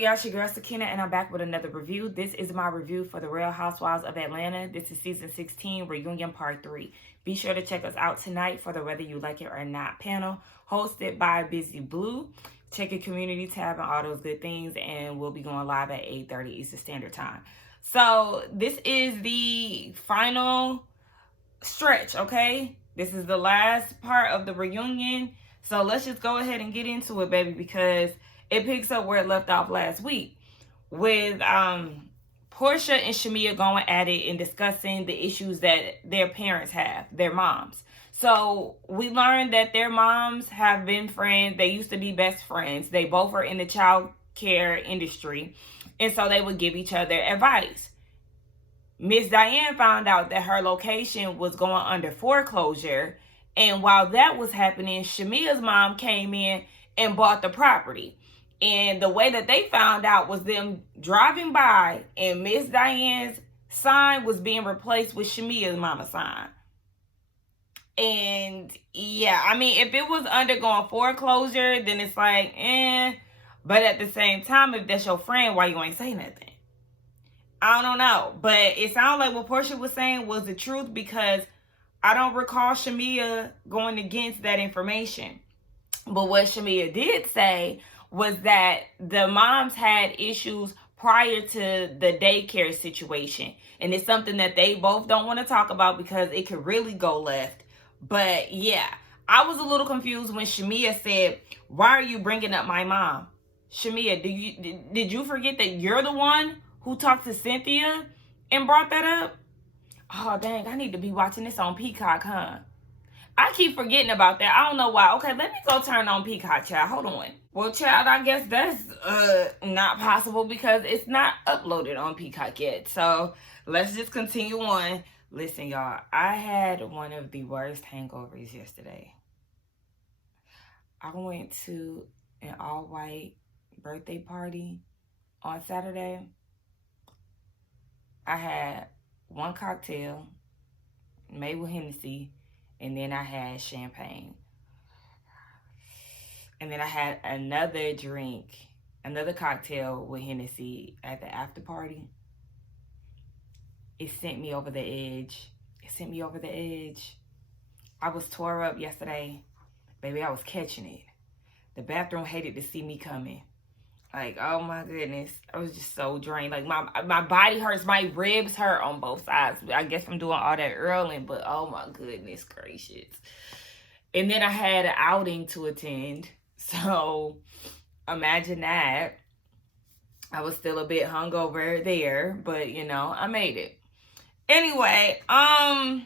y'all? It's your girl Sakina, and I'm back with another review. This is my review for the Real Housewives of Atlanta. This is season 16, reunion part 3. Be sure to check us out tonight for the Whether You Like It or Not panel, hosted by Busy Blue. Check your community tab and all those good things, and we'll be going live at 8:30 Eastern Standard Time. So this is the final stretch, okay? This is the last part of the reunion. So let's just go ahead and get into it, baby, because it picks up where it left off last week with Porsha and Shamia going at it and discussing the issues that their parents have, their moms. So we learned that their moms have been friends. They used to be best friends. They both are in the child care industry. And so they would give each other advice. Miss Diane found out that her location was going under foreclosure. And while that was happening, Shamia's mom came in and bought the property. And the way that they found out was them driving by and Miss Diane's sign was being replaced with Shamia's mama's sign. And yeah, I mean, if it was undergoing foreclosure, then it's like, eh. But at the same time, if that's your friend, why you ain't say nothing? I don't know. But it sounded like what Porsha was saying was the truth, because I don't recall Shamia going against that information. But what Shamia did say was that the moms had issues prior to the daycare situation. And it's something that they both don't want to talk about because it could really go left. But yeah, I was a little confused when Shamia said, why are you bringing up my mom? Shamia, did you forget that you're the one who talked to Cynthia and brought that up? Oh, dang, I need to be watching this on Peacock, huh? I keep forgetting about that. I don't know why. Okay, let me go turn on Peacock, child. Hold on. Well, child, I guess that's not possible because it's not uploaded on Peacock yet. So let's just continue on. Listen, y'all, I had one of the worst hangovers yesterday. I went to an all-white birthday party on Saturday. I had one cocktail made with Hennessy, and then I had champagne. And then I had another drink, another cocktail with Hennessy at the after party. It sent me over the edge. It sent me over the edge. I was tore up yesterday. Baby, I was catching it. The bathroom hated to see me coming. Like, oh my goodness. I was just so drained. Like, my body hurts. My ribs hurt on both sides. I guess I'm doing all that early, but oh my goodness gracious. And then I had an outing to attend. So, imagine that. I was still a bit hungover there, but, you know, I made it. Anyway, yeah,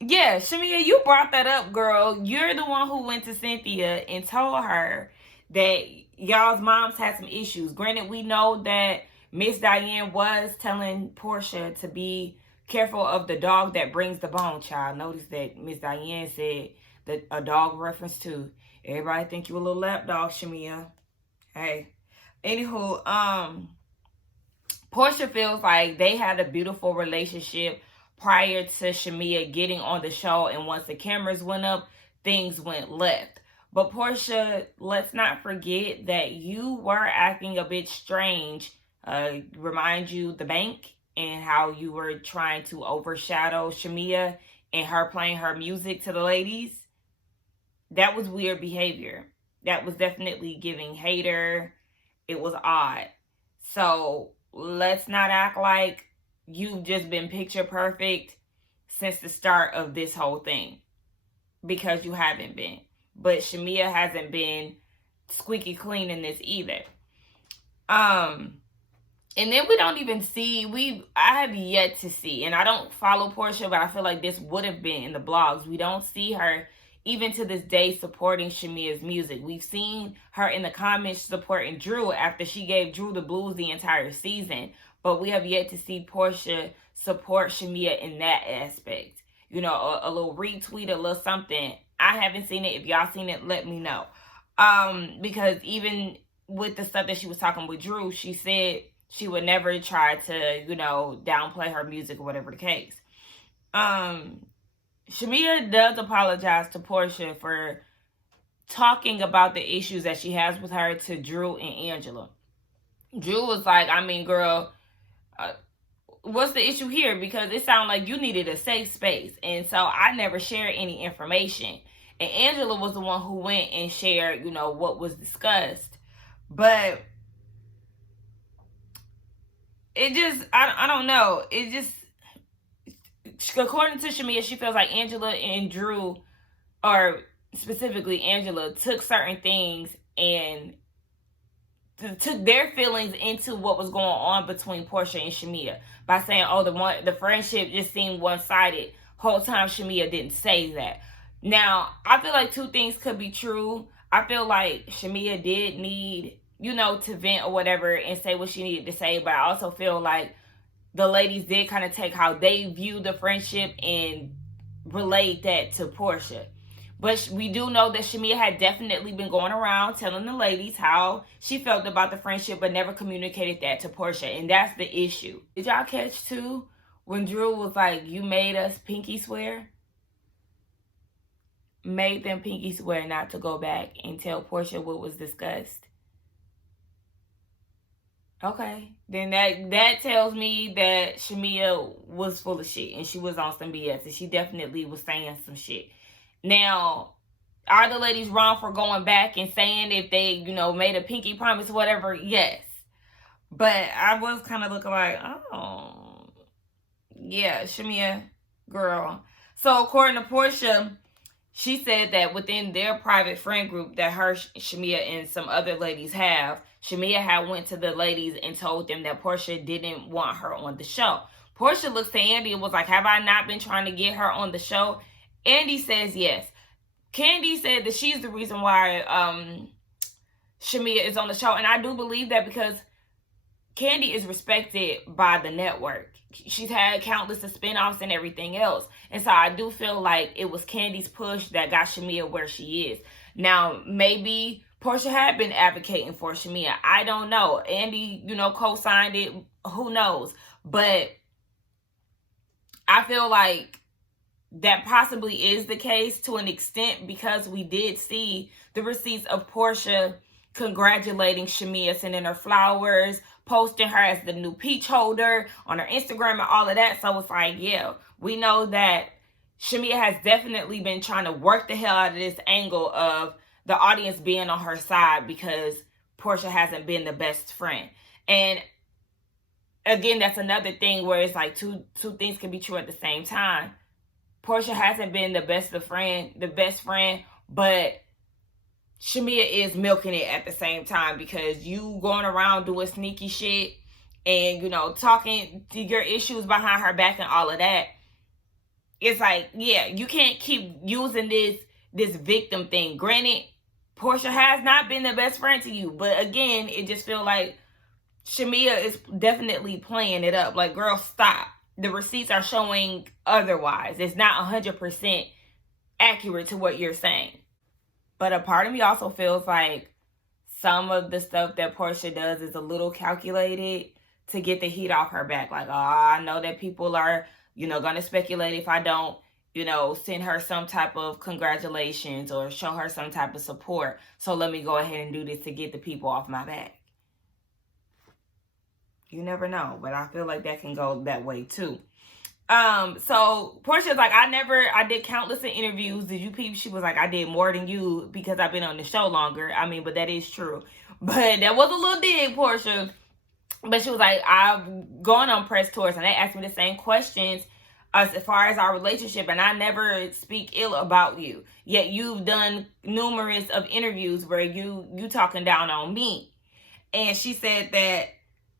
Shamia, you brought that up, girl. You're the one who went to Cynthia and told her that y'all's moms had some issues. Granted, we know that Miss Diane was telling Porsha to be careful of the dog that brings the bone, child. Notice that Miss Diane said that a dog reference to. Everybody think you a little lap dog, Shamia. Hey. Anywho, Porsha feels like they had a beautiful relationship prior to Shamia getting on the show, and once the cameras went up, things went left. But Porsha, let's not forget that you were acting a bit strange. Remind you the bank and how you were trying to overshadow Shamia and her playing her music to the ladies. That was weird behavior. That was definitely giving hater. It was odd. So let's not act like you've just been picture perfect since the start of this whole thing, because you haven't been. But Shamia hasn't been squeaky clean in this either. And then we don't even see, I have yet to see, and I don't follow Porsha, but I feel like this would have been in the blogs. We don't see her even to this day supporting Shamia's music. We've seen her in the comments supporting Drew after she gave Drew the blues the entire season. But we have yet to see Porsha support Shamia in that aspect. You know, a little retweet, a little something. I haven't seen it. If y'all seen it, let me know. Because even with the stuff that she was talking with Drew, she said she would never try to, you know, downplay her music or whatever the case. Shamia does apologize to Porsha for talking about the issues that she has with her to Drew and Angela. Drew was like, I mean, girl, what's the issue here? Because it sounded like you needed a safe space. And so I never shared any information. And Angela was the one who went and shared, what was discussed. But it just, I don't know. It just, according to Shamia, she feels like Angela and Drew, or specifically Angela, took certain things and took their feelings into what was going on between Porsha and Shamia by saying, oh, the friendship just seemed one-sided. Whole time Shamia didn't say that. Now, I feel like two things could be true. I feel like Shamia did need, to vent or whatever and say what she needed to say, but I also feel like the ladies did kind of take how they viewed the friendship and relate that to Porsha. But we do know that Shamia had definitely been going around telling the ladies how she felt about the friendship, but never communicated that to Porsha. And that's the issue. Did y'all catch, too, when Drew was like, you made us pinky swear? Made them pinky swear not to go back and tell Porsha what was discussed. Okay. Then that tells me that Shamia was full of shit and she was on some BS. And she definitely was saying some shit. Now, are the ladies wrong for going back and saying if they, made a pinky promise or whatever? Yes. But I was kind of looking like, oh, yeah, Shamia, girl. So according to Porsha, she said that within their private friend group that her, Shamia, and some other ladies have, Shamia had went to the ladies and told them that Porsha didn't want her on the show. Porsha looks to Andy and was like, have I not been trying to get her on the show? Andy says yes. Candy said that she's the reason why Shamia is on the show. And I do believe that because Candy is respected by the network. She's had countless of spinoffs and everything else. And so I do feel like it was Candy's push that got Shamia where she is. Now, maybe Porsha had been advocating for Shamia. I don't know. Andy, co-signed it. Who knows? But I feel like that possibly is the case to an extent because we did see the receipts of Porsha congratulating Shamia, sending her flowers, posting her as the new peach holder on her Instagram and all of that. So it's like, yeah, we know that Shamia has definitely been trying to work the hell out of this angle of the audience being on her side because Porsha hasn't been the best friend. And again, that's another thing where it's like two things can be true at the same time. Porsha hasn't been the best friend, but Shamia is milking it at the same time because you going around doing sneaky shit and, talking to your issues behind her back and all of that. It's like, yeah, you can't keep using this victim thing. Granted, Porsha has not been the best friend to you, but again, it just feels like Shamia is definitely playing it up. Like, girl, stop. The receipts are showing otherwise. It's not 100% accurate to what you're saying. But a part of me also feels like some of the stuff that Porsha does is a little calculated to get the heat off her back. Like, oh, I know that people are, going to speculate if I don't, send her some type of congratulations or show her some type of support. So let me go ahead and do this to get the people off my back. You never know, but I feel like that can go that way too. So Porsha's like, I did countless of interviews. Did you peep? She was like, I did more than you because I've been on the show longer. I mean, but that is true. But that was a little dig, Porsha. But she was like, I've gone on press tours and they asked me the same questions as far as our relationship, and I never speak ill about you. Yet you've done numerous of interviews where you talking down on me. And she said that,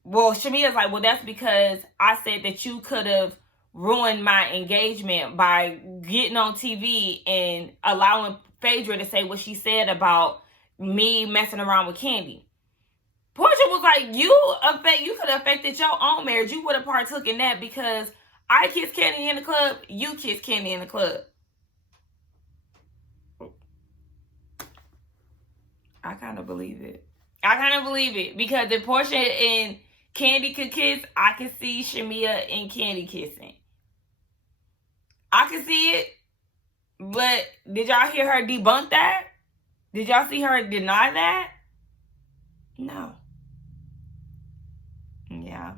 well, Shamia's like, well, that's because I said that you could have ruined my engagement by getting on TV and allowing Fedra to say what she said about me messing around with Candy. Porsha was like, you could have affected your own marriage. You would have partook in that because I kissed Candy in the club. You kissed Candy in the club. I kind of believe it. Because if Porsha and Candy could kiss, I could see Shamia and Candy kissing. I could see it. But did y'all hear her debunk that? Did y'all see her deny that? No. Yeah.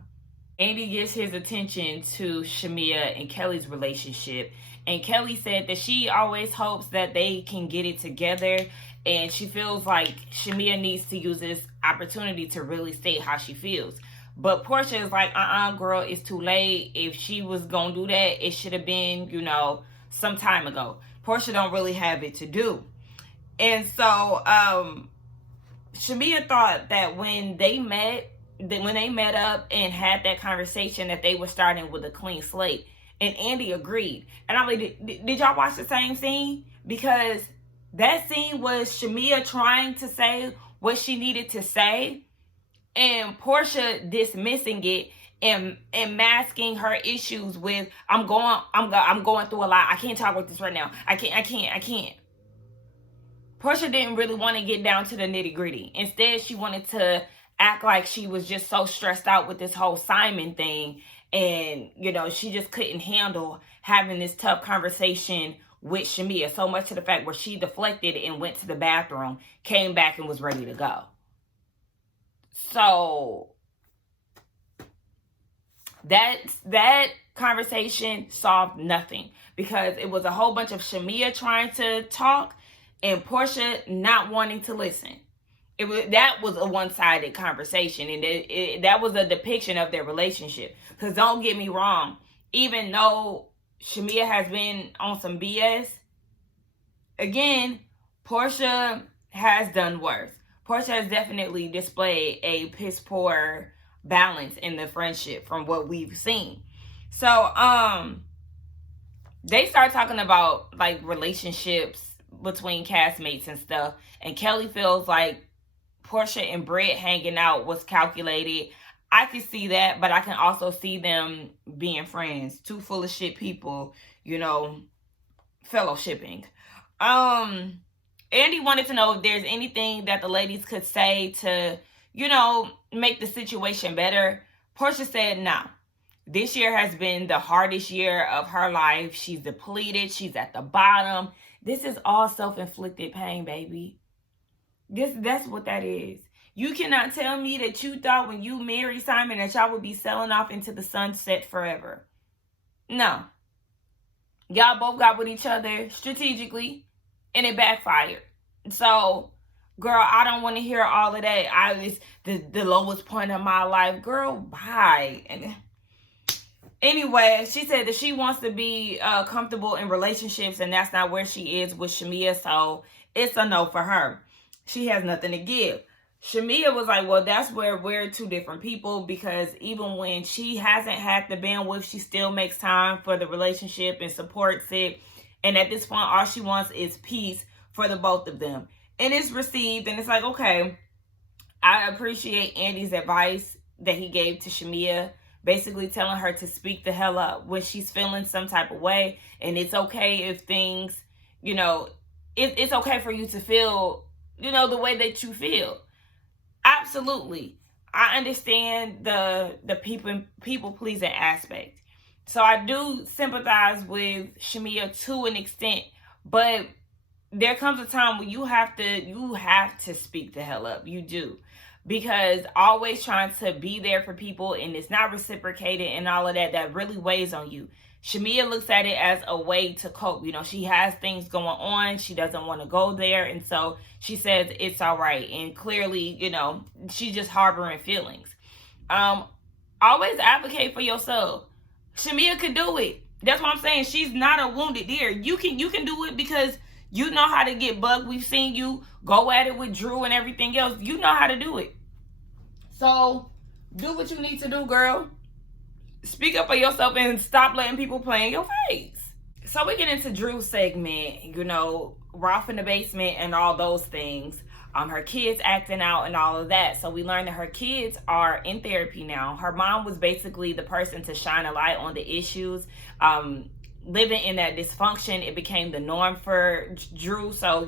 Andy gives his attention to Shamia and Kelly's relationship. And Kelly said that she always hopes that they can get it together. And she feels like Shamia needs to use this opportunity to really state how she feels. But Porsha is like, girl, it's too late. If she was going to do that, it should have been, some time ago. Porsha don't really have it to do. And so Shamia thought that when they met up and had that conversation, that they were starting with a clean slate. And Andy agreed. And I'm like, did y'all watch the same scene? Because that scene was Shamia trying to say what she needed to say, and Porsha dismissing it and masking her issues with, I'm going through a lot. I can't talk with this right now. I can't. Porsha didn't really want to get down to the nitty gritty. Instead, she wanted to act like she was just so stressed out with this whole Simon thing. And, she just couldn't handle having this tough conversation with Shamia, so much to the fact where she deflected and went to the bathroom, came back and was ready to go. So that conversation solved nothing, because it was a whole bunch of Shamia trying to talk and Porsha not wanting to listen. That was a one-sided conversation, and that was a depiction of their relationship. Because don't get me wrong, even though Shamia has been on some BS, again, Porsha has done worse. Porsha has definitely displayed a piss poor balance in the friendship from what we've seen. So they start talking about like relationships between castmates and stuff, and Kelly feels like Porsha and Brett hanging out was calculated. I can see that, but I can also see them being friends. Two full of shit people, fellowshipping. Andy wanted to know if there's anything that the ladies could say to, make the situation better. Porsha said no. This year has been the hardest year of her life. She's depleted. She's at the bottom. This is all self-inflicted pain, baby. That's what that is. You cannot tell me that you thought when you married Simon that y'all would be selling off into the sunset forever. No. Y'all both got with each other strategically, and it backfired. So, girl, I don't want to hear all of that. It's the lowest point of my life. Girl, bye. And anyway, she said that she wants to be comfortable in relationships, and that's not where she is with Shamia. So, it's a no for her. She has nothing to give. Shamia was like, well, that's where we're two different people, because even when she hasn't had the bandwidth, she still makes time for the relationship and supports it. And at this point, all she wants is peace for the both of them. And it's received, and it's like, okay, I appreciate Andy's advice that he gave to Shamia, basically telling her to speak the hell up when she's feeling some type of way. And it's okay if things, it's okay for you to feel, the way that you feel. Absolutely. I understand the people pleasing aspect. So I do sympathize with Shamia to an extent, but there comes a time when you have to speak the hell up. You do. Because always trying to be there for people and it's not reciprocated and all of that really weighs on you. Shamia looks at it as a way to cope. She has things going on. She doesn't want to go there. And so she says it's all right. And clearly, she's just harboring feelings. Always advocate for yourself. Shamia could do it. That's what I'm saying. She's not a wounded deer. You can do it because you know how to get bugged. We've seen you go at it with Drew and everything else. You know how to do it. So do what you need to do, girl. Speak up for yourself and stop letting people play in your face. So we get into Drew's segment, Ralph in the basement and all those things. Her kids acting out and all of that. So we learned that her kids are in therapy now. Her mom was basically the person to shine a light on the issues. Living in that dysfunction, it became the norm for Drew. So,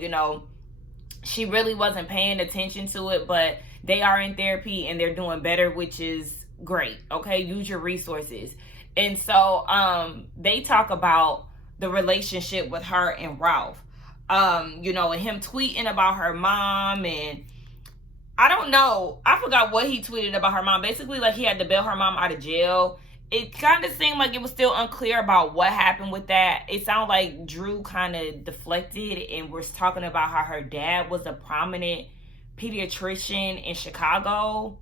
she really wasn't paying attention to it, but they are in therapy and they're doing better, which is great. Okay, use your resources. And so they talk about the relationship with her and Ralph. You know, and him tweeting about her mom, and I don't know, I forgot what he tweeted about her mom. Basically, like, he had to bail her mom out of jail. It kind of seemed like it was still unclear about what happened with that. It sounded like Drew kind of deflected and was talking about how her dad was a prominent pediatrician in Chicago.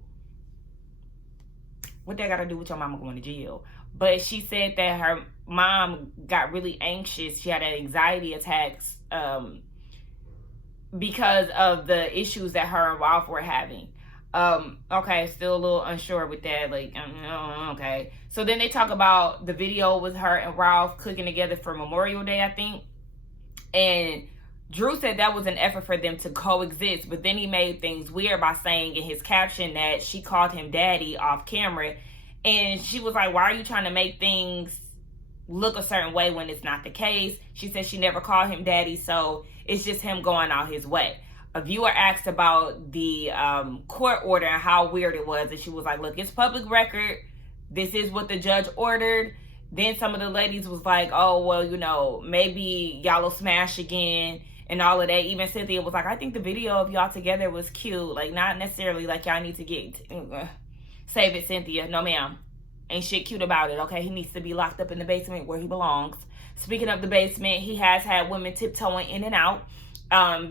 What that got to do with your mama going to jail? But she said that her mom got really anxious. She had anxiety attacks because of the issues that her and Ralph were having. Okay, still a little unsure with that. Like, okay. So then they talk about the video with her and Ralph cooking together for Memorial Day, I think. And Drew said that was an effort for them to coexist, but then he made things weird by saying in his caption that she called him daddy off camera. And she was like, why are you trying to make things look a certain way when it's not the case? She said she never called him daddy, so it's just him going out his way. A viewer asked about the court order and how weird it was, and she was like, look, it's public record. This is what the judge ordered. Then some of the ladies was like, oh, well, you know, maybe y'all will smash again and all of that. Even Cynthia was like, I think the video of y'all together was cute. Like, not necessarily like y'all need to get... Save it, Cynthia. No, ma'am. Ain't shit cute about it, okay? He needs to be locked up in the basement where he belongs. Speaking of the basement, he has had women tiptoeing in and out.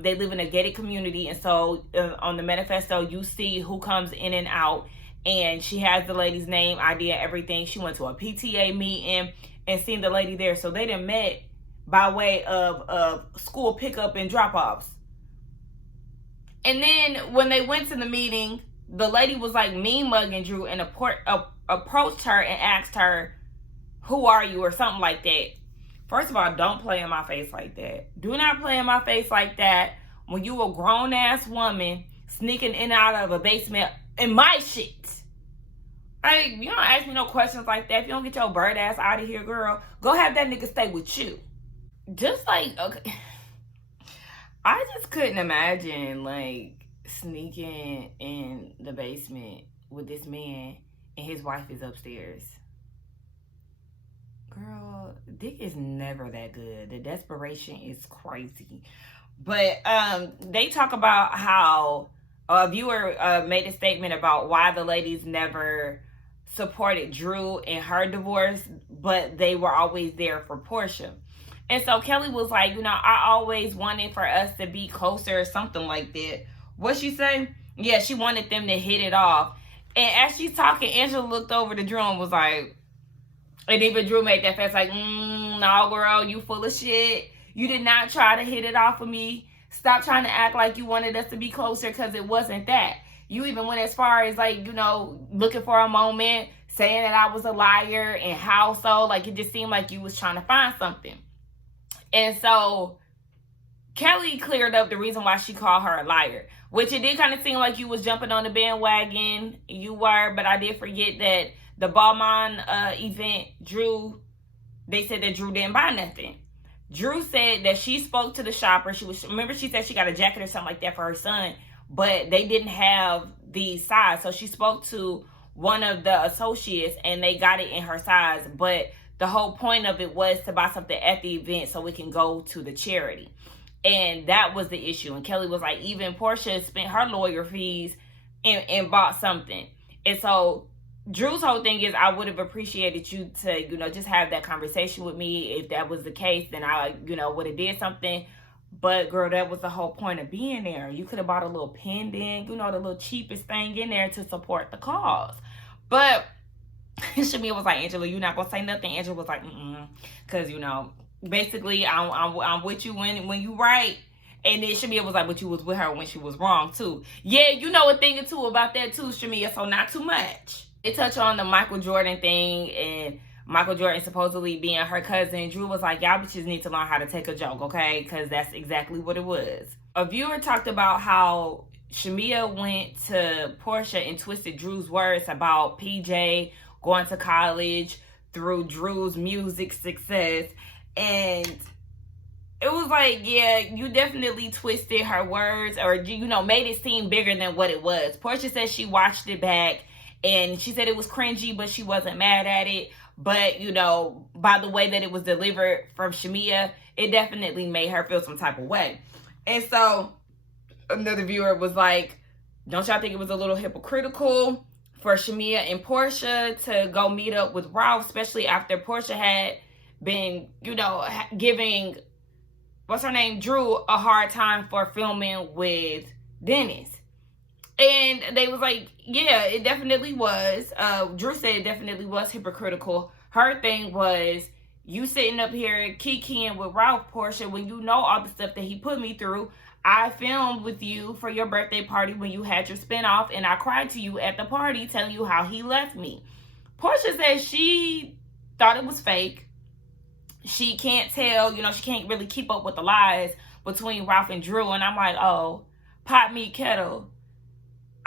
They live in a gated community, and so on the manifesto, you see who comes in and out, and she has the lady's name, ID, and everything. She went to a PTA meeting and seen the lady there, so they done met by way of school pickup and drop-offs. And then when they went to the meeting, the lady was like mean mugging Drew and approached her and asked her, who are you, or something like that. First of all, don't play in my face like that. Do not play in my face like that when you a grown-ass woman sneaking in and out of a basement in my shit. Like, you don't ask me no questions like that. If you don't get your bird ass out of here, girl, go have that nigga stay with you. Just like, okay. I just couldn't imagine, like, sneaking in the basement with this man and his wife is upstairs. Girl, dick is never that good. The desperation is crazy. But they talk about how a viewer made a statement about why the ladies never supported Drew in her divorce, but they were always there for Porsha. And so Kelly was like, you know, I always wanted for us to be closer or something like that. What'd she say? Yeah, she wanted them to hit it off. And as she's talking, Angela looked over to Drew and was like, and even Drew made that face like, no, girl, you full of shit. You did not try to hit it off of me. Stop trying to act like you wanted us to be closer, because it wasn't that. You even went as far as, like, you know, looking for a moment, saying that I was a liar, and how so. Like, it just seemed like you was trying to find something. And so Kelly cleared up the reason why she called her a liar, which it did kind of seem like you was jumping on the bandwagon. You were, but I did forget that the Balmain event, Drew, they said that Drew didn't buy nothing. Drew said that she spoke to the shopper. Remember she said she got a jacket or something like that for her son, but they didn't have the size. So she spoke to one of the associates and they got it in her size. But the whole point of it was to buy something at the event so we can go to the charity. And that was the issue. And Kelly was like, even Porsha spent her lawyer fees and bought something. And so Drew's whole thing is, I would have appreciated you to, you know, just have that conversation with me. If that was the case, then I, you know, would have did something. But, girl, that was the whole point of being there. You could have bought a little pendant, you know, the little cheapest thing in there to support the cause. But Shamia was like, Angela, you not going to say nothing? Angela was like, because, you know, basically, I'm with you when you right. And then Shamia was like, but you was with her when she was wrong, too. Yeah, you know a thing or two about that, too, Shamia, so not too much. They touch on the Michael Jordan thing and Michael Jordan supposedly being her cousin. Drew was like, y'all bitches need to learn how to take a joke, okay? Because that's exactly what it was. A viewer talked about how Shamia went to Porsha and twisted Drew's words about PJ going to college through Drew's music success. And it was like, yeah, you definitely twisted her words, or, you know, made it seem bigger than what it was. Porsha said she watched it back and she said it was cringy, but she wasn't mad at it. But, you know, by the way that it was delivered from Shamia, it definitely made her feel some type of way. And so another viewer was like, don't y'all think it was a little hypocritical for Shamia and Porsha to go meet up with Ralph, especially after Porsha had been, you know, giving, what's her name, Drew, a hard time for filming with Dennis? And they was like, yeah, it definitely was. Drew said it definitely was hypocritical. Her thing was, you sitting up here kikiing with Ralph, Porsha, when you know all the stuff that he put me through. I filmed with you for your birthday party when you had your spinoff, and I cried to you at the party telling you how he left me. Porsha says she thought it was fake. She can't tell, you know, she can't really keep up with the lies between Ralph and Drew. And I'm like, oh, pot me kettle.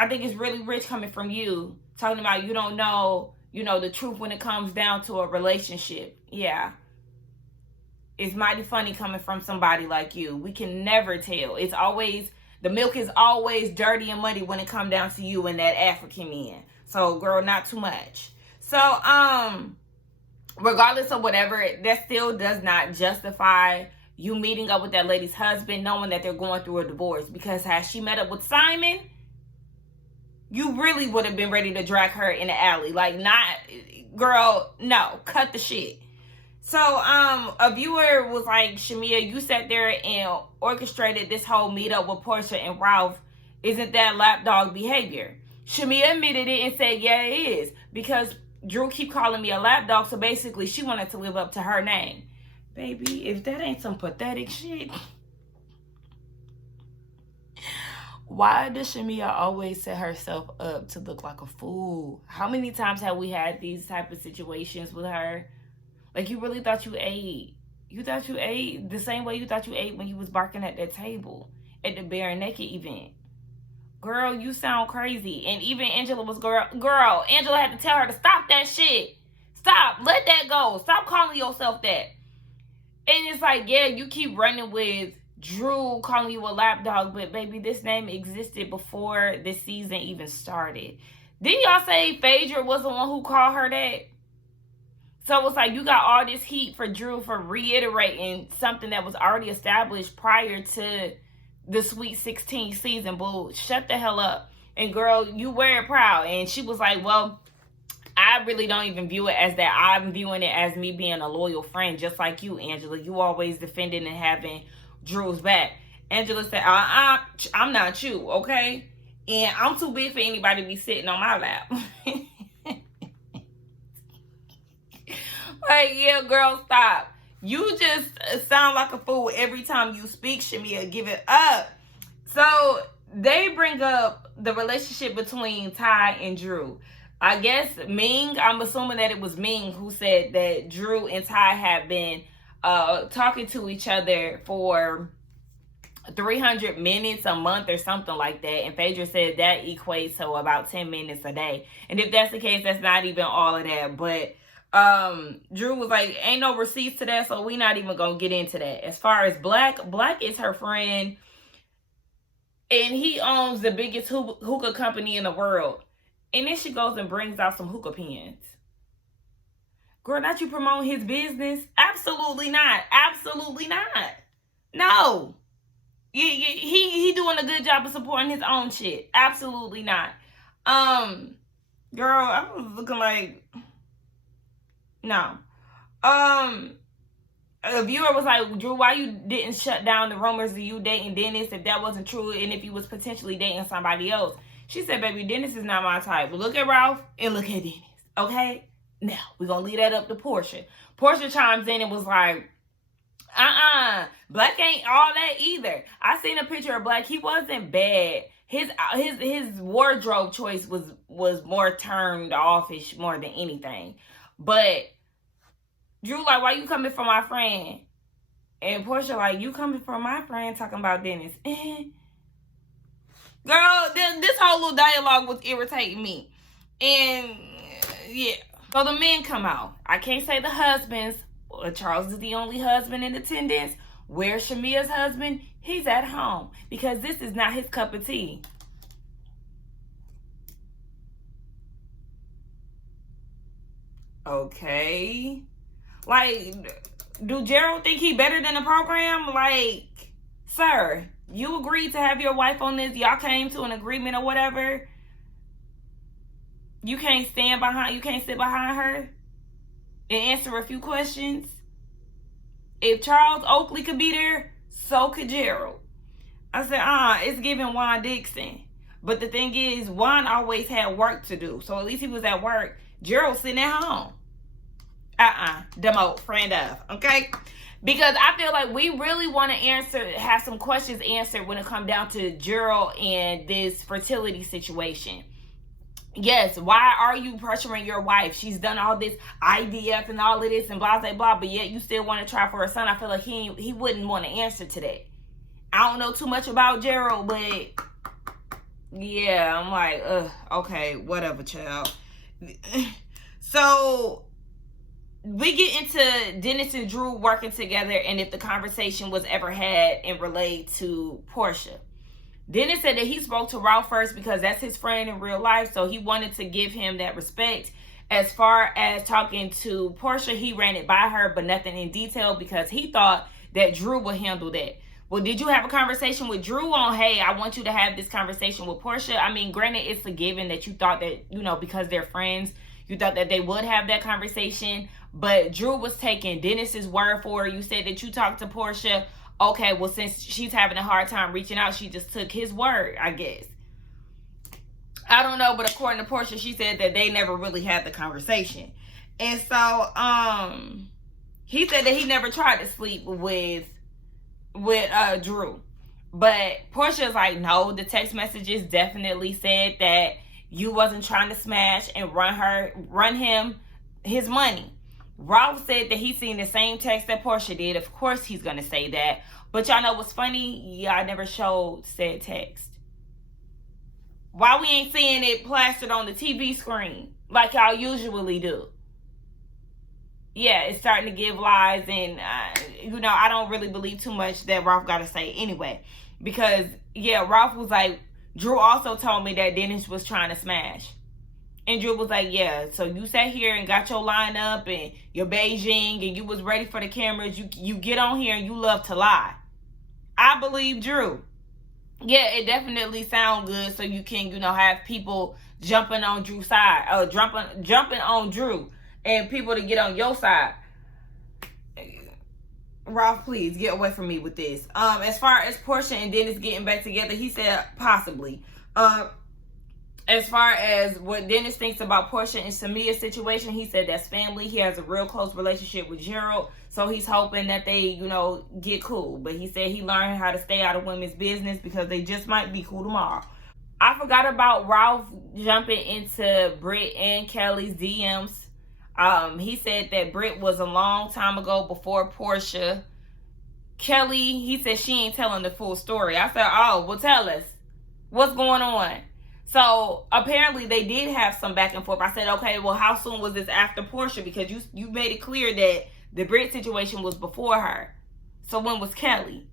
I think it's really rich coming from you, talking about you don't know, you know, the truth when it comes down to a relationship. Yeah. It's mighty funny coming from somebody like you. We can never tell. It's always, the milk is always dirty and muddy when it comes down to you and that African man. So, girl, not too much. So, regardless of whatever, that still does not justify you meeting up with that lady's husband, knowing that they're going through a divorce. Because had she met up with Simon, you really would have been ready to drag her in the alley. Like, not, girl, no, cut the shit. So, a viewer was like, Shamia, you sat there and orchestrated this whole meetup with Porsha and Ralph. Isn't that lapdog behavior? Shamia admitted it and said, yeah, it is. Because Drew keep calling me a lapdog, so basically she wanted to live up to her name. Baby, if that ain't some pathetic shit. Why does Shamia always set herself up to look like a fool? How many times have we had these type of situations with her? Like, you really thought you ate. You thought you ate the same way you thought you ate when you was barking at that table at the Bare Naked event. Girl, you sound crazy. And even Angela was, girl, Angela had to tell her to stop that shit. Stop. Let that go. Stop calling yourself that. And it's like, yeah, you keep running with Drew calling you a lapdog, but baby, this name existed before this season even started. Didn't y'all say Fedra was the one who called her that? So it's like you got all this heat for Drew for reiterating something that was already established prior to the Sweet 16 season. Boo, shut the hell up. And girl, you wear it proud. And she was like, well, I really don't even view it as that. I'm viewing it as me being a loyal friend, just like you, Angela. You always defending and having Drew's back. Angela said, I'm not you, okay? And I'm too big for anybody to be sitting on my lap. Like, yeah, girl, stop. You just sound like a fool every time you speak, Shamia. Give it up. So they bring up the relationship between Ty and Drew. I guess Ming, I'm assuming that it was Ming who said that Drew and Ty had been talking to each other for 300 minutes a month or something like that. And Fedra said that equates to about 10 minutes a day. And if that's the case, that's not even all of that. But Drew was like, ain't no receipts to that, so we not even gonna get into that. As far as Black is her friend, and he owns the biggest hookah company in the world. And then she goes and brings out some hookah pens. Girl, not you promote his business? Absolutely not. Absolutely not. No. He doing a good job of supporting his own shit. Absolutely not. Girl, I was looking like, no. A viewer was like, Drew, why you didn't shut down the rumors of you dating Dennis if that wasn't true and if you was potentially dating somebody else? She said, baby, Dennis is not my type. But look at Ralph and look at Dennis, okay? Now, we're going to leave that up to Porsha. Porsha chimes in and was like, Black ain't all that either. I seen a picture of Black. He wasn't bad. His wardrobe choice was more turned offish more than anything. But Drew like, why you coming for my friend? And Porsha like, you coming for my friend talking about Dennis. Girl, this whole little dialogue was irritating me. And yeah. So the men come out. I can't say the husbands. Charles is the only husband in attendance. Where's Shamia's husband? He's at home. Because this is not his cup of tea. Okay. Like, do Gerald think he better than the program? Like, sir, you agreed to have your wife on this. Y'all came to an agreement or whatever. You can't sit behind her and answer a few questions. If Charles Oakley could be there, so could Gerald. I said, it's giving Juan Dixon. But the thing is, Juan always had work to do. So at least he was at work. Gerald sitting at home. Demote, friend of. Okay? Because I feel like we really want to have some questions answered when it comes down to Gerald and this fertility situation. Yes, why are you pressuring your wife? She's done all this IVF and all of this and blah, blah, blah, but yet you still want to try for a son. I feel like he wouldn't want to answer to that. I don't know too much about Gerald, but yeah, I'm like, okay, whatever, child. So we get into Dennis and Drew working together and if the conversation was ever had and relayed to Porsha. Dennis said that he spoke to Ralph first because that's his friend in real life, so he wanted to give him that respect. As far as talking to Porsha, he ran it by her, but nothing in detail because he thought that Drew would handle that. Well, did you have a conversation with Drew on, hey, I want you to have this conversation with Porsha? I mean, granted, it's a given that you thought that, because they're friends, you thought that they would have that conversation, but Drew was taking Dennis's word for it. You said that you talked to Porsha. Okay, well, since she's having a hard time reaching out, she just took his word, I guess. I don't know, but according to Porsha, she said that they never really had the conversation. And so, he said that he never tried to sleep with Drew. But Porsha's like, no, the text messages definitely said that you wasn't trying to smash and run him his money. Ralph said that he seen the same text that Porsha did. Of course he's going to say that. But y'all know what's funny? Y'all never showed said text. Why we ain't seeing it plastered on the TV screen like y'all usually do? Yeah, it's starting to give lies. And, I don't really believe too much that Ralph got to say anyway. Because, yeah, Ralph was like, Drew also told me that Dennis was trying to smash. And Drew was like, yeah, so you sat here and got your lineup and your Beijing and you was ready for the cameras. You get on here and you love to lie. I believe Drew. Yeah, it definitely sounds good so you can, have people jumping on Drew's side. Jumping on Drew and people to get on your side. Ralph, please get away from me with this. As far as Porsha and Dennis getting back together, he said possibly. As far as what Dennis thinks about Porsha and Shamia's situation, he said that's family. He has a real close relationship with Gerald, so he's hoping that they, get cool. But he said he learned how to stay out of women's business because they just might be cool tomorrow. I forgot about Ralph jumping into Britt and Kelly's DMs. He said that Britt was a long time ago before Porsha. Kelly, he said she ain't telling the full story. I said, oh, well, tell us. What's going on? So apparently they did have some back and forth. I said, okay, well, how soon was this after Porsha? Because you made it clear that the Brit situation was before her. So when was Kelly?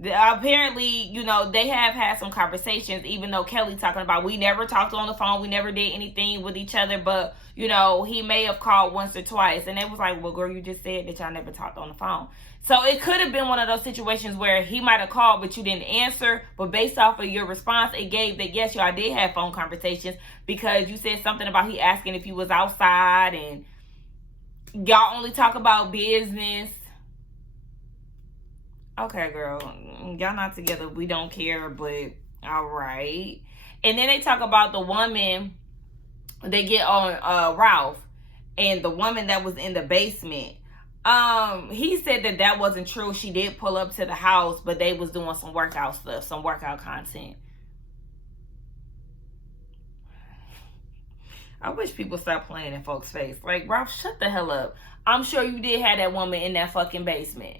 Apparently, they have had some conversations, even though Kelly talking about we never talked on the phone. We never did anything with each other. But, he may have called once or twice. And it was like, well, girl, you just said that y'all never talked on the phone. So it could have been one of those situations where he might have called, but you didn't answer. But based off of your response, it gave that, yes, y'all did have phone conversations because you said something about he asking if you was outside and y'all only talk about business. Okay, girl, y'all not together. We don't care, but all right. And then they talk about the woman they get on Ralph and the woman that was in the basement. He said that wasn't true. She did pull up to the house, but they was doing some workout stuff, some workout content. I wish people stop playing in folks' face. Like, Ralph, shut the hell up. I'm sure you did have that woman in that fucking basement.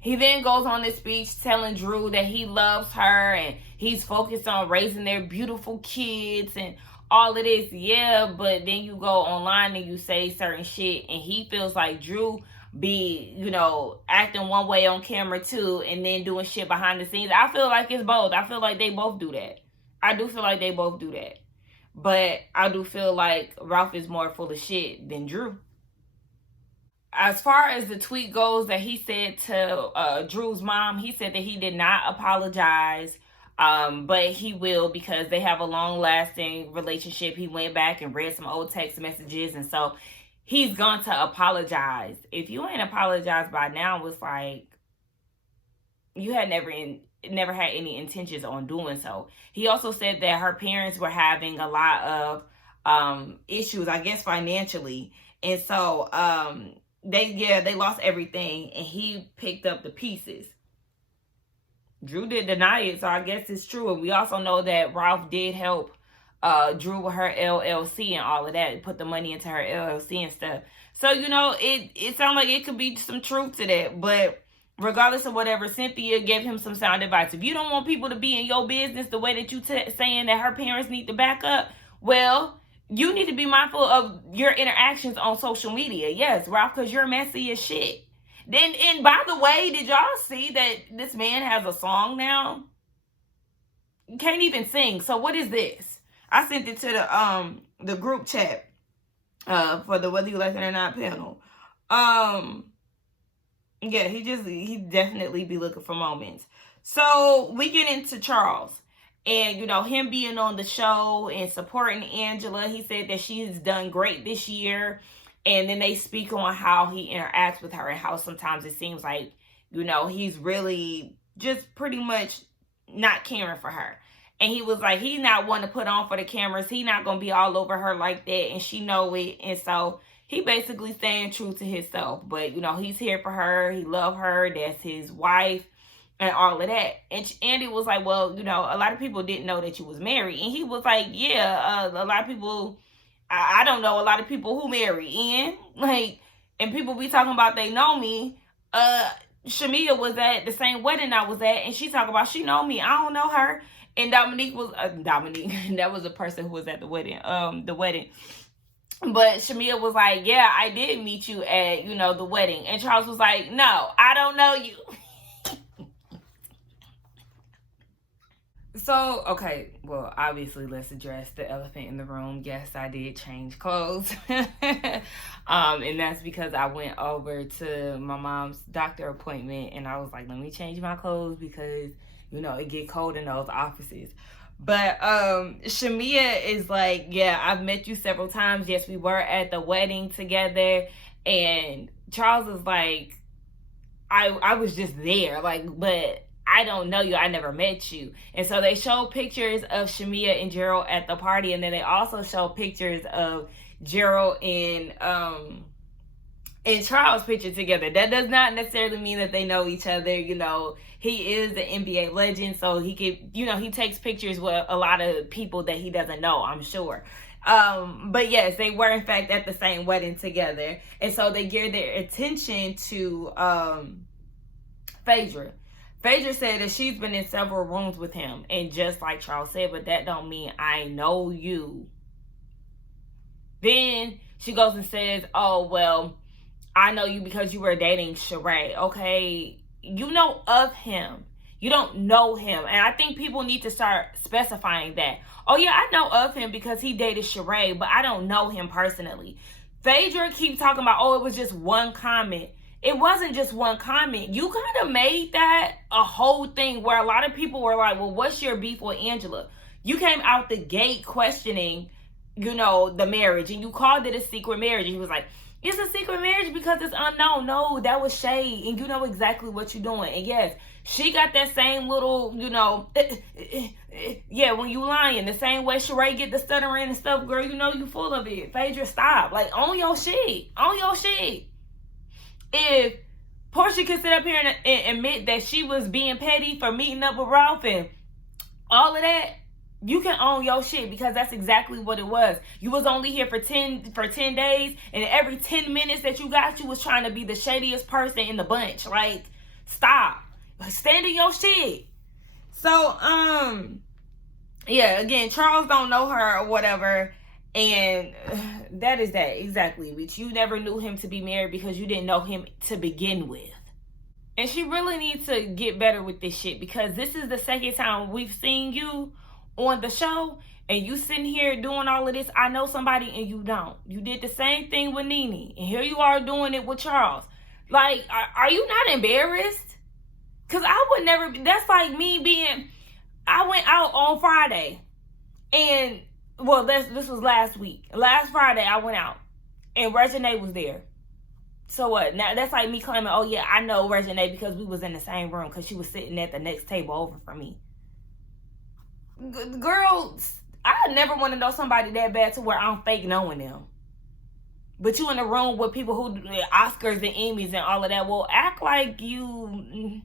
He then goes on this speech telling Drew that he loves her and he's focused on raising their beautiful kids and all of this. Yeah, but then you go online and you say certain shit and he feels like Drew be, acting one way on camera too and then doing shit behind the scenes. I feel like it's both. I feel like they both do that. I do feel like they both do that. But I do feel like Ralph is more full of shit than Drew. As far as the tweet goes that he said to Drew's mom, he said that he did not apologize, but he will because they have a long-lasting relationship. He went back and read some old text messages, and so he's going to apologize. If you ain't apologized by now, it's like you had never had any intentions on doing so. He also said that her parents were having a lot of issues, I guess financially, and so they lost everything, and he picked up the pieces. Drew did deny it, so I guess it's true. And we also know that Ralph did help Drew with her LLC and all of that, put the money into her LLC and stuff. So, you know, it sounds like it could be some truth to that. But regardless of whatever, Cynthia gave him some sound advice. If you don't want people to be in your business the way that you saying that her parents need to back up, well, you need to be mindful of your interactions on social media. Yes, Ralph, because you're messy as shit. Then, and by the way, did y'all see that this man has a song now? Can't even sing. So what is this? I sent it to the group chat for the Whether You Like It or Not panel. Yeah, he definitely be looking for moments. So we get into Charles. And, you know, him being on the show and supporting Angela, he said that she's done great this year. And then they speak on how he interacts with her and how sometimes it seems like, you know, he's really just pretty much not caring for her. And he was like, he's not one to put on for the cameras. He's not going to be all over her like that. And she know it. And so he basically staying true to himself. But, you know, he's here for her. He love her. That's his wife. And all of that. And Andy was like, well, you know, a lot of people didn't know that you was married. And he was like, yeah, a lot of people, I don't know a lot of people who marry Ian. Like, and people be talking about they know me. Shamia was at the same wedding I was at. And she talking about she know me. I don't know her. And Dominique was, that was the person who was at the wedding. But Shamia was like, yeah, I did meet you at, you know, the wedding. And Charles was like, no, I don't know you. So, okay, well, obviously, let's address the elephant in the room. Yes, I did change clothes. And that's because I went over to my mom's doctor appointment, and I was like, let me change my clothes because, you know, it get cold in those offices. But Shamia is like, yeah, I've met you several times. Yes, we were at the wedding together. And Charles is like, I was just there, like, but I don't know you. I never met you. And so they show pictures of Shamia and Gerald at the party. And then they also show pictures of Gerald and Charles' picture together. That does not necessarily mean that they know each other. You know, he is an NBA legend. So he could, you know, he takes pictures with a lot of people that he doesn't know, I'm sure. But yes, they were in fact at the same wedding together. And so they geared their attention to Fedra. Fedra said that she's been in several rooms with him. And just like Charles said, but that don't mean I know you. Then she goes and says, oh, well, I know you because you were dating Sheree. Okay, you know of him. You don't know him. And I think people need to start specifying that. Oh, yeah, I know of him because he dated Sheree, but I don't know him personally. Phaedra keeps talking about, oh, it was just one comment. It wasn't just one comment. You kind of made that a whole thing where a lot of people were like, well, what's your beef with Angela? You came out the gate questioning, you know, the marriage, and you called it a secret marriage. And he was like, it's a secret marriage because it's unknown. No, that was shade, and you know exactly what you're doing. And yes, she got that same little, you know, yeah, when you lying, the same way Sheree get the stuttering and stuff, girl, you know you full of it. Phaedra, stop. Like, own your shit. Own your shit. If Porsha could sit up here and admit that she was being petty for meeting up with Ralph and all of that, you can own your shit because that's exactly what it was. You was only here for 10 days, and every 10 minutes that you got, you was trying to be the shadiest person in the bunch. Like, stop. Like, stand in your shit. So, yeah, again, Charles don't know her or whatever. And that is that, exactly. Which you never knew him to be married because you didn't know him to begin with. And she really needs to get better with this shit because this is the second time we've seen you on the show and you sitting here doing all of this, I know somebody and you don't. You did the same thing with Nene, and here you are doing it with Charles. Like, are you not embarrassed? Because I would never, that's like me being, I went out on Friday, and, well, this was last week. Last Friday, I went out, and Reginae was there. So what? Now, that's like me claiming, oh, yeah, I know Reginae because we was in the same room, because she was sitting at the next table over from me. Girl, I never want to know somebody that bad to where I'm fake knowing them. But you in the room with people who do Oscars and Emmys and all of that. Well, act like you...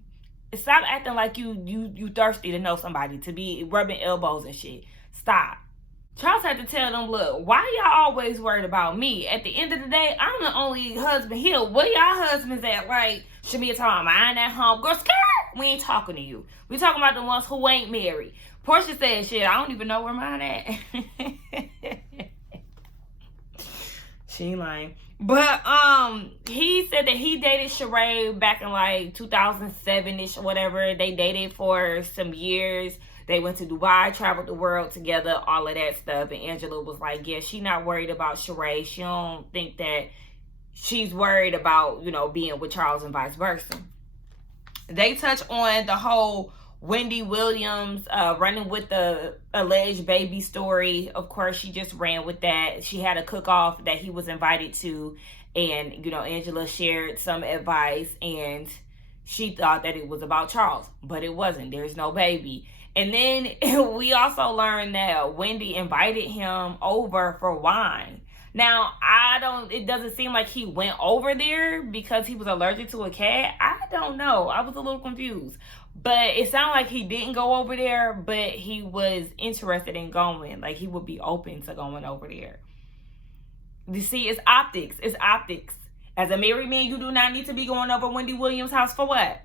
Stop acting like you thirsty to know somebody, to be rubbing elbows and shit. Stop. Charles had to tell them, look, why y'all always worried about me? At the end of the day, I'm the only husband here. Where y'all husbands at? Like, Shamia talking about mine at home. Girl, skirt! We ain't talking to you. We talking about the ones who ain't married. Porsha said, shit, I don't even know where mine at. She lying. But he said that he dated Sheree back in like 2007-ish or whatever. They dated for some years. They went to Dubai, traveled the world together, all of that stuff. And Angela was like, yeah, she not worried about Sheree. She don't think that she's worried about, you know, being with Charles and vice versa. They touch on the whole Wendy Williams running with the alleged baby story. Of course, she just ran with that. She had a cook-off that he was invited to, and, you know, Angela shared some advice, and she thought that it was about Charles, but it wasn't. There's no baby. And then we also learned that Wendy invited him over for wine. Now, it doesn't seem like he went over there because he was allergic to a cat. I don't know. I was a little confused. But it sounded like he didn't go over there, but he was interested in going. Like, he would be open to going over there. You see, it's optics. It's optics. As a married man, you do not need to be going over Wendy Williams' house for what?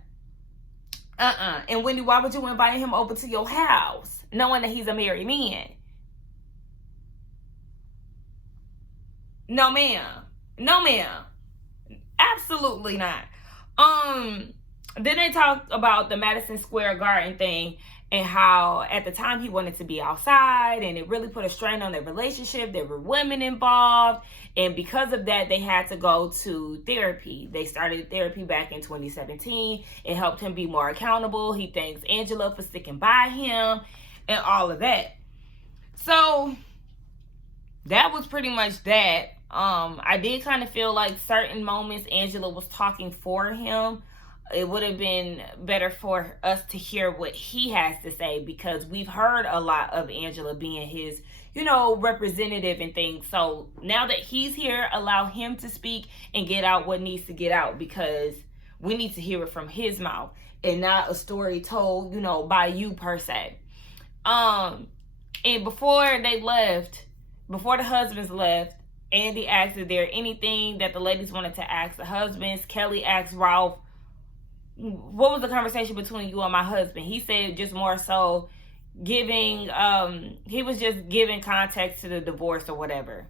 And Wendy, why would you invite him over to your house knowing that he's a married man? No, ma'am. No, ma'am. Absolutely not. Then they talked about the Madison Square Garden thing and how at the time he wanted to be outside, and it really put a strain on their relationship. There were women involved, and because of that, they had to go to therapy. They started therapy back in 2017. It helped him be more accountable. He thanks Angela for sticking by him and all of that. So that was pretty much that. I did kind of feel like certain moments Angela was talking for him. It would have been better for us to hear what he has to say, because we've heard a lot of Angela being his, you know, representative and things. So now that he's here, allow him to speak and get out what needs to get out, because we need to hear it from his mouth and not a story told, you know, by you per se. And before they left, before the husbands left, Andy asked if there anything that the ladies wanted to ask the husbands. Kelly asked Ralph, what was the conversation between you and my husband? He said just more so giving, he was just giving context to the divorce or whatever.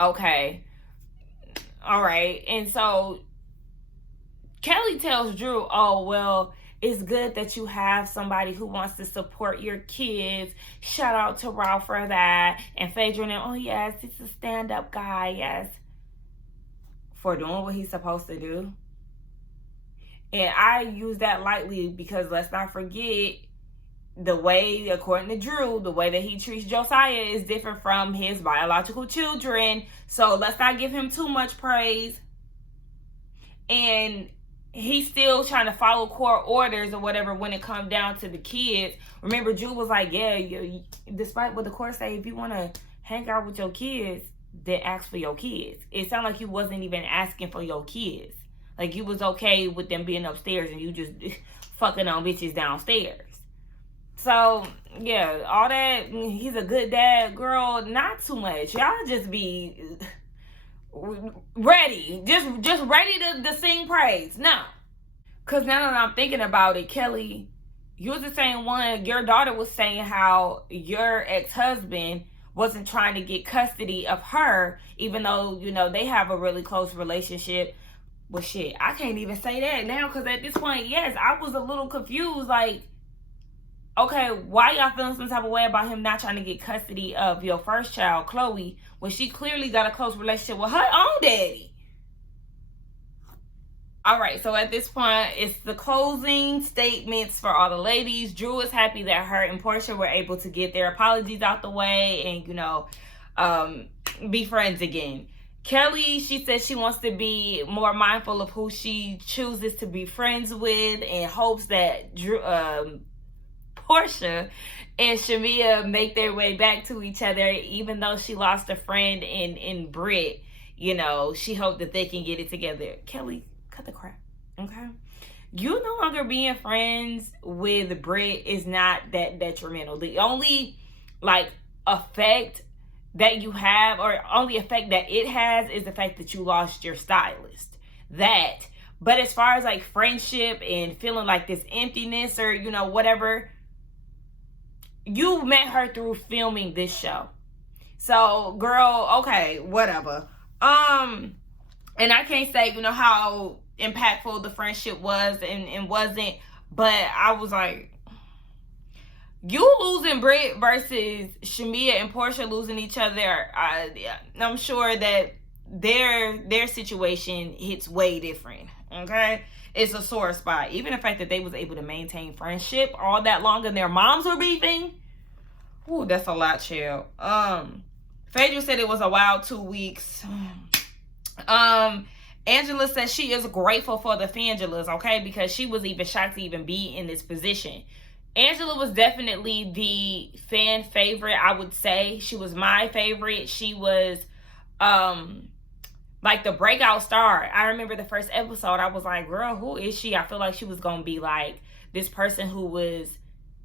Okay. All right. And so Kelly tells Drew, oh, well, it's good that you have somebody who wants to support your kids. Shout out to Ralph for that. And Fedra, oh, yes, he's a stand-up guy, yes. For doing what he's supposed to do. And I use that lightly because let's not forget, the way, according to Drew, the way that he treats Josiah is different from his biological children. So let's not give him too much praise. And he's still trying to follow court orders or whatever when it comes down to the kids. Remember, Drew was like, yeah, despite what the court say, if you want to hang out with your kids, then ask for your kids. It sounded like you wasn't even asking for your kids. Like, you was okay with them being upstairs and you just fucking on bitches downstairs. So, yeah, all that, he's a good dad, girl, not too much. Y'all just be ready. Just ready to sing praise. No. Because now that I'm thinking about it, Kelly, you was the same one. Your daughter was saying how your ex-husband wasn't trying to get custody of her, even though, you know, they have a really close relationship. Well, shit, I can't even say that now because at this point, yes, I was a little confused. Like, okay, why y'all feeling some type of way about him not trying to get custody of your first child, Chloe, when she clearly got a close relationship with her own daddy? All right, so at this point, it's the closing statements for all the ladies. Drew is happy that her and Porsha were able to get their apologies out the way and, you know, be friends again. Kelly, she said she wants to be more mindful of who she chooses to be friends with and hopes that Porsha and Shamia make their way back to each other, even though she lost a friend in Britt. You know, she hoped that they can get it together. Kelly, cut the crap, okay? You no longer being friends with Britt is not that detrimental. The only, like, effect that you have, or only effect that it has, is the fact that you lost your stylist. That. But as far as, like, friendship and feeling like this emptiness or, you know, whatever, you met her through filming this show. So, girl, okay, whatever. And I can't say, you know, how impactful the friendship was and wasn't, but I was like, you losing Britt versus Shamia and Porsha losing each other, I'm sure that their situation hits way different, okay? It's a sore spot. Even the fact that they was able to maintain friendship all that long and their moms were beefing, ooh, that's a lot, chill. Fedra said it was a wild 2 weeks. Angela says she is grateful for the Fangelas, okay, because she was even shocked to even be in this position. Angela was definitely the fan favorite, I would say. She was my favorite. She was like the breakout star. I remember the first episode, I was like, girl, who is she? I feel like she was gonna be like this person who was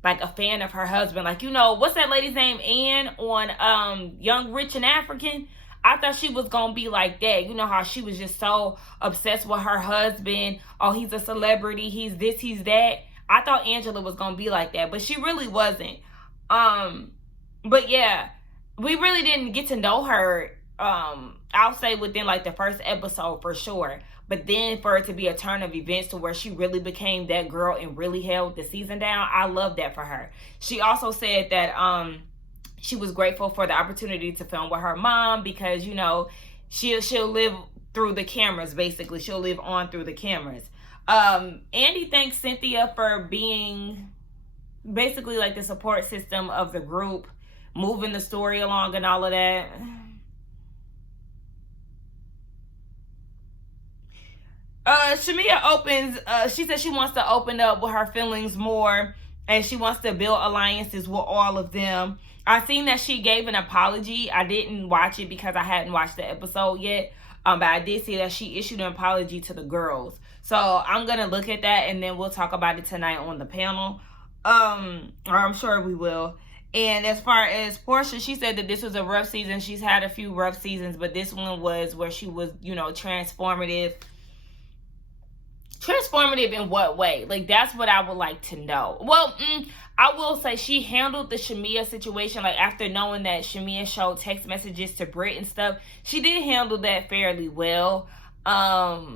like a fan of her husband. Like, you know, what's that lady's name? Ann on Young, Rich, and African. I thought she was gonna be like that. You know how she was just so obsessed with her husband. Oh, he's a celebrity. He's this, he's that. I thought Angela was gonna be like that, but she really wasn't. But yeah, we really didn't get to know her. I'll say within like the first episode for sure. But then for it to be a turn of events to where she really became that girl and really held the season down, I love that for her. She also said that she was grateful for the opportunity to film with her mom because, you know, she'll live through the cameras, basically. She'll live on through the cameras. Andy thanks Cynthia for being basically like the support system of the group, moving the story along and all of that. Shamia opens, she said she wants to open up with her feelings more and she wants to build alliances with all of them. I seen that she gave an apology. I didn't watch it because I hadn't watched the episode yet. But I did see that she issued an apology to the girls. So I'm going to look at that and then we'll talk about it tonight on the panel. Or I'm sure we will. And as far as Porsha, she said that this was a rough season. She's had a few rough seasons, but this one was where she was, you know, transformative. Transformative in what way? Like, that's what I would like to know. Well, I will say she handled the Shamia situation, like after knowing that Shamia showed text messages to Britt and stuff, she did handle that fairly well. But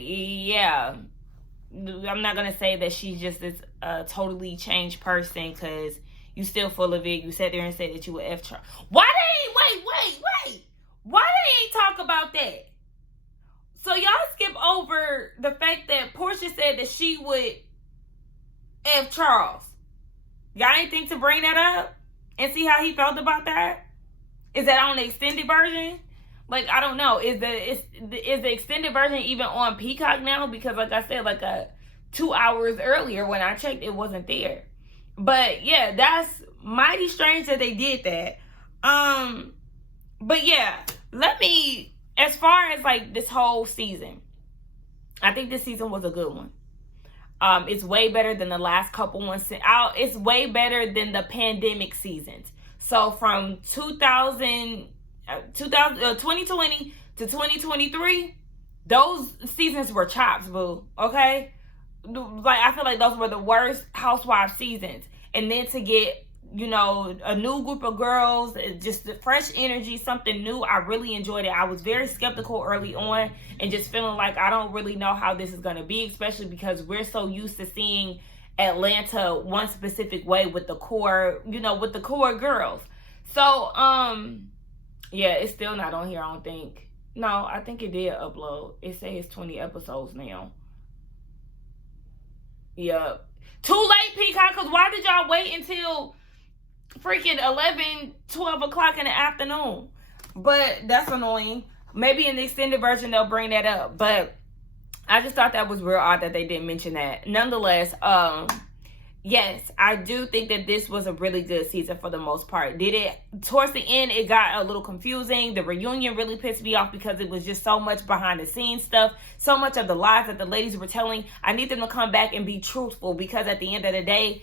yeah, I'm not gonna say that she's just this totally changed person because you still full of it. You sat there and said that you were F Charles. Why they ain't wait? Why they ain't talk about that? So y'all skip over the fact that Porsha said that she would F Charles. Y'all ain't think to bring that up and see how he felt about that? Is that on the extended version? Like, I don't know. Is the extended version even on Peacock now? Because like I said, like 2 hours earlier when I checked, it wasn't there. But yeah, that's mighty strange that they did that. But yeah, as far as like this whole season, I think this season was a good one. It's way better than the last couple ones. It's way better than the pandemic seasons. So from 2020 to 2023, those seasons were chops, boo. Okay? Like, I feel like those were the worst Housewives seasons. And then to get, you know, a new group of girls, just the fresh energy, something new. I really enjoyed it. I was very skeptical early on and just feeling like I don't really know how this is going to be, especially because we're so used to seeing Atlanta one specific way with the core, with the core girls. So, yeah, it's still not on here, I don't think. No, I think it did upload. It says 20 episodes now. Yep. Too late, Peacock, because why did y'all wait until freaking 11, 12 o'clock in the afternoon? But that's annoying. Maybe in the extended version they'll bring that up. But I just thought that was real odd that they didn't mention that. Nonetheless, yes, I do think that this was a really good season for the most part. Towards the end, it got a little confusing. The reunion really pissed me off because it was just so much behind the scenes stuff. So much of the lies that the ladies were telling. I need them to come back and be truthful, because at the end of the day,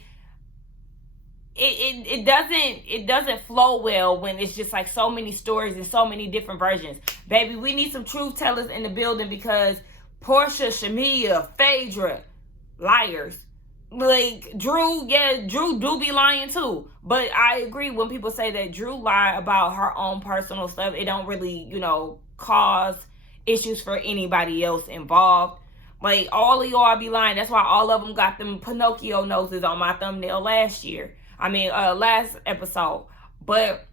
it doesn't flow well when it's just like so many stories and so many different versions. Baby, we need some truth tellers in the building, because Porsha, Shamia, Fedra, liars. Like Drew do be lying too. But I agree when people say that Drew lied about her own personal stuff. It don't really, cause issues for anybody else involved. Like, all of y'all be lying. That's why all of them got them Pinocchio noses on my thumbnail last episode. But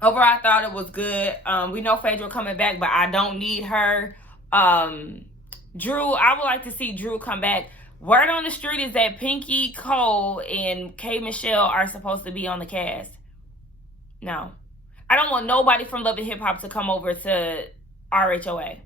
overall, I thought it was good. We know Fedra coming back, but I don't need her. Drew, I would like to see Drew come back. Word on the street is that Pinky, Cole, and K. Michelle are supposed to be on the cast. No. I don't want nobody from Love and Hip Hop to come over to RHOA.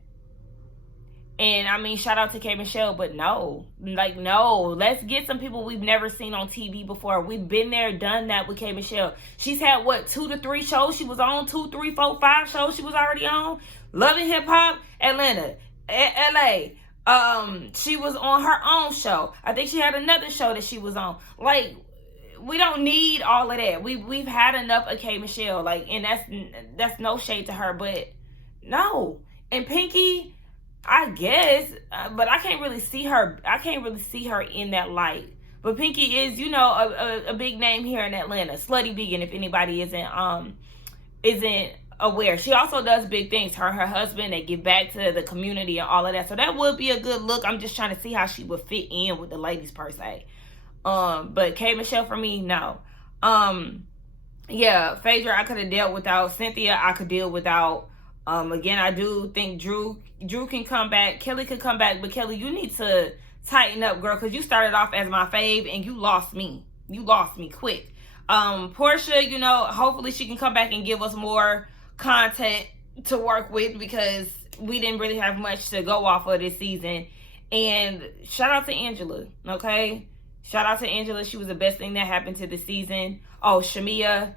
And, I mean, shout out to K. Michelle, but no. Like, no. Let's get some people we've never seen on TV before. We've been there, done that with K. Michelle. She's had, 2 to 3 shows she was on? 2, 3, 4, 5 shows she was already on? Love and Hip Hop, Atlanta, LA. She was on her own show. I think she had another show that she was on. Like, we don't need all of that. We've had enough of K. Michelle. Like, and that's no shade to her, but no. And Pinky, I guess, but I can't really see her. I can't really see her in that light. But Pinky is, a big name here in Atlanta. Slutty vegan, if anybody isn't aware. She also does big things. Her and her husband, they give back to the community and all of that. So that would be a good look. I'm just trying to see how she would fit in with the ladies per se. But K. Michelle for me, no. Yeah, Fedra I could have dealt without. Cynthia I could deal without. Again, I do think Drew can come back. Kelly could come back, but Kelly, you need to tighten up, girl, because you started off as my fave and you lost me. You lost me quick. Porsha, hopefully she can come back and give us more content to work with, because we didn't really have much to go off of this season. And shout out to Angela, okay? Shout out to Angela. She was the best thing that happened to the season. Oh, Shamila,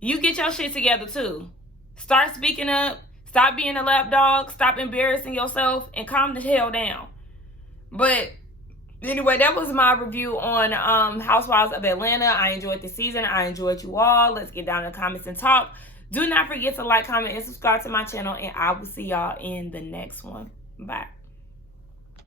you get your shit together too. Start speaking up. Stop being a lapdog. Stop embarrassing yourself and calm the hell down. But anyway, that was my review on Housewives of Atlanta. I enjoyed the season. I enjoyed you all. Let's get down in the comments and talk. Do not forget to like, comment, and subscribe to my channel. And I will see y'all in the next one. Bye.